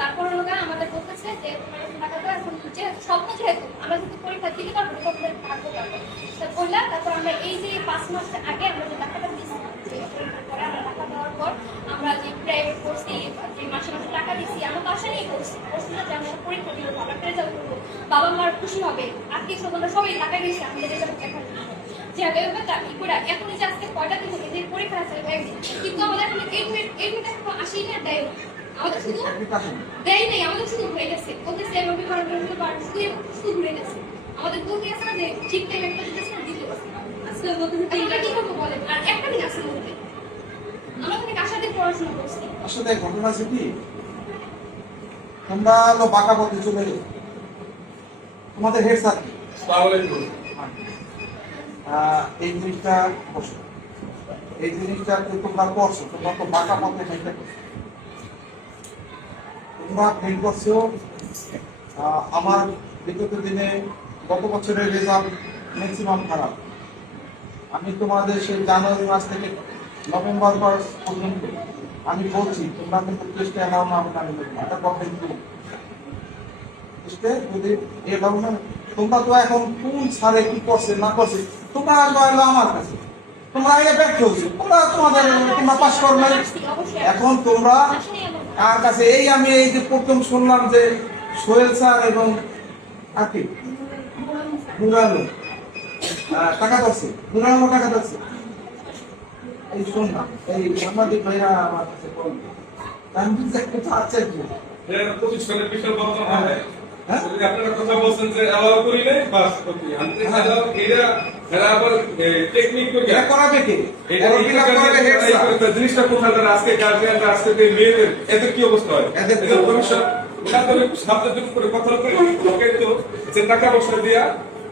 তারপর আমাদের বলতেছে যে এখন যে স্বপ্ন যেহেতু আমরা যদি পরীক্ষা দিতে পারবো বললাম। তারপর আমরা এই যে 5 মাস আগে আমরা যে টাকাটা দিচ্ছি পরে আমরা টাকা দেওয়ার পর আমরা যে প্রাইভেট করছি যে মাসে মাসে টাকা দিচ্ছি আমরা তো আশা নিয়ে করছি যে আমরা পরীক্ষা দিব আমরা রেজাল্ট করবো, বাবা মার খুশি হবে, আত্মীয় স্বজনরা সবাই টাকা দিয়েছে আমাদের রেজাল্ট দেখার জন্য। এখন যে আজকে কয়টা দিন থেকে যে পরীক্ষা আছে কিন্তু আমাদের এখন এই মিনিট আসেই না দেয় আমাদের শুধু দেয় নেই, আমাদের শুধু হয়ে গেছে বলতেছে শুধু ঘুরে গেছে আমাদের বলতে আছে না যে ঠিক টাইম একটা দিতেছে না দিতে পারছে আমরা কি করবো বলেন। আর একটা দিন আছে মধ্যে আমরা অনেক আশা দিয়ে পড়াশোনা করছি। আসলে ঘটনা আছে কি তোমরা বাঁকা পথে চলে গেছো, তোমাদের হেড স্যার এই জিনিসটা বসো, এই জিনিসটা তোমরা করছো, তোমরা তো বাঁকা পথে হেঁটে করছো, তোমরা ফেল করছো। আমার বিগত দিনে গত বছরের রেজাল্ট ম্যাক্সিমাম খারাপ। আমি তোমাদের সেই জানুয়ারি মাস থেকে নভেম্বর মাস পর্যন্ত আমি বলছি তোমরা কিন্তু টেস্টে এলাও না আমি এটা কথা কিন্তু যদি এলাও না তোমরা তো এখন কোন সারে কি করছে না করছে তোমরা আসবে আমার কাছে, তোমরা আগে ব্যর্থ হয়েছো, তোমরা তোমরা পাস করো না। এখন তোমরা কার কাছে এই আমি এই যে প্রথম শুনলাম যে সোহেল স্যার এবং আকিব নুরালো টাকা পাচ্ছে, নুরালো টাকা পাচ্ছে এই শুনলাম এই সাংবাদিক ভাইরা আমার কাছে বলবে আমি আচ্ছা প্রতিষ্ঠানের বিশাল বদনাম হয়। আপনারা কথা বলছেন যে অ্যালাউ করি নাই বাস ওকে এরা আবার টেকনিক করে এটা করাবে কে জিনিসটা কোথায় আজকে গার্জিয়ানরা আজকে মেয়েদের এদের কি অবস্থা হয় এদের ভবিষ্যৎ সাবজেক্ট করে কথা বলে তো যে টাকা পয়সা দিয়া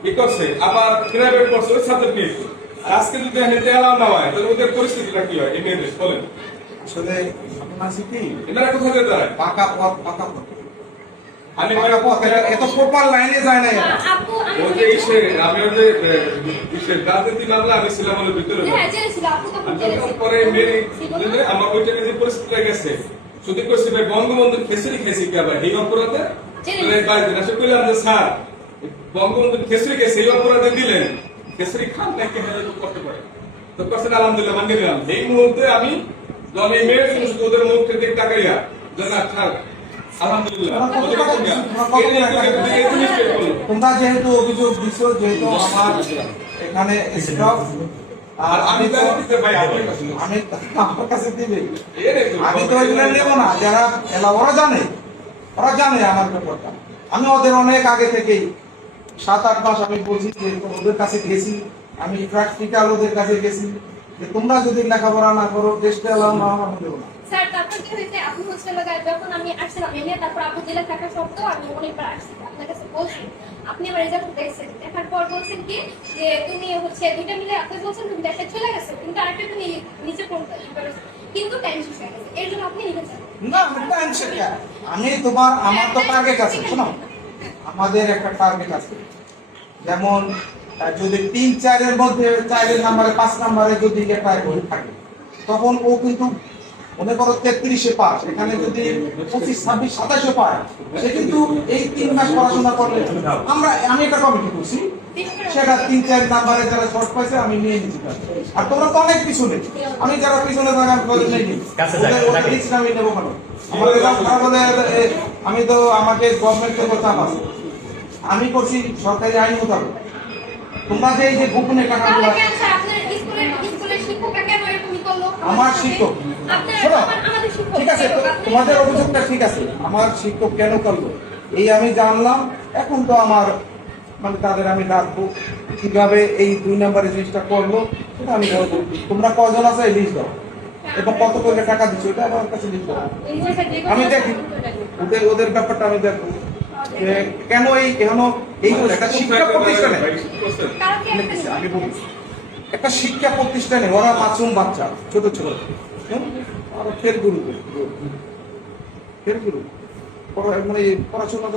ই করছে আবার প্রাইভেট করছে সাবজেক্ট নিয়ে আজকে যদি অ্যালাউ না হয় তাহলে ওদের পরিস্থিতিটা কি হয় এই মেয়েদের বলেন। আসলে আপনার কি এনারা কোথায় যেতে হয় পাকা পথ পাকা পথ আমি এত প্রপার লাইনে যায় না। ওই যে আমি ওই যে রাজনীতি মামলা আমি ছিলাম ওর ভিতরে পরে আমার ওই টাইমে যে পরিস্থিতি গেছে শুধু করছি ভাই বঙ্গবন্ধুর খেসুরি খেয়েছি কি আবার এই অপরাধে বাড়িতে আসে কইলাম যে স্যার বঙ্গবন্ধুর খেসুরি খেয়েছে এই অপরাধে দিলেন খেসুরি খান নাকি করতে পারে তো করছেন আলহামদুলিল্লাহ মানিয়ে নিলাম। এই মুহূর্তে আমি যখন এই মেয়ের শুধু ওদের মুখ থেকে টাকাইয়া যে না থাক তোমরা যেহেতু অভিযোগ দিছো যেহেতু আমার এখানে আর আমি তো আমার কাছে দিবে আমি তো এগুলো নেবো না। যারা ওরা জানে আমার ব্যাপারটা। আমি ওদের অনেক আগে থেকেই 7-8 মাস আমি বলছি যে ওদের কাছে গেছি, আমি প্র্যাকটিক্যাল ওদের কাছে গেছি যে তোমরা যদি লেখাপড়া না করো টেস্টে এলাও না আমার দেবো না। স্যার তারপর কি হয়েছে আপনি হচ্ছে যখন আমি আসছিলাম এনে তারপর আপনি জেলে থাকা সত্ত্বেও আমি অনেকবার আসছি আপনার কাছে বলছি, আপনি আমার রেজাল্ট দেখছেন দেখার পর বলছেন কি যে তুমি হচ্ছে দুইটা মিলে আপনি বলছেন তুমি দেশে চলে গেছে কিন্তু আরেকটা তুমি নিচে পড়তে কিন্তু টেনশন হয়ে গেছে এর জন্য আপনি লিখেছেন না টেনশন কেন আমি আমার তো টার্গেট আছে। শোনো আমাদের একটা টার্গেট আছে, যেমন যদি 3-4 এর মধ্যে 4 নম্বরে 5 নম্বরে যদি একটা বই থাকে তখন ও কিন্তু মনে করো 33-এ পাস, এখানে যদি 25-26-27-এ পায় সে কিন্তু এই 3 মাস পড়াশোনা করলে আমি একটা কমিটি করছি সেটা 3-4 নম্বরে যারা শর্ট পাইছে আমি নিয়ে নিচ্ছি। আর তোমরা তো অনেক পিছনে, আমি যারা পিছনে থাকি আমি বলে নেই আমি নেবো কেন আমি তো আমাকে গভর্নমেন্ট থেকে চাপ আছে, আমি করছি সরকারি আইন মোতাবেক। তোমরা যে এই যে গোপনে টাকাগুলো আমার শিক্ষক ঠিক আছে তোমাদের অভিযোগটা ঠিক আছে, আমার শিক্ষক কেন করলো এই আমি জানলাম। এখন তো আমার মানে তাদের আমি ডাকবো কিভাবে এই 2 নম্বরের জিনিসটা করলো সেটা আমি বলবো। তোমরা কজন আছে এই লিস্ট দাও এবং কত করে টাকা দিচ্ছ এটা আমার কাছে লিস্ট দাও, আমি দেখি ওদের ব্যাপারটা আমি দেখবো কেন এই একটা শিক্ষা প্রতিষ্ঠানে আমি বলি একটা শিক্ষা প্রতিষ্ঠানে ওরা মাসুম বাচ্চা ছোট ছোট ফের গুরু মানে পড়াশোনা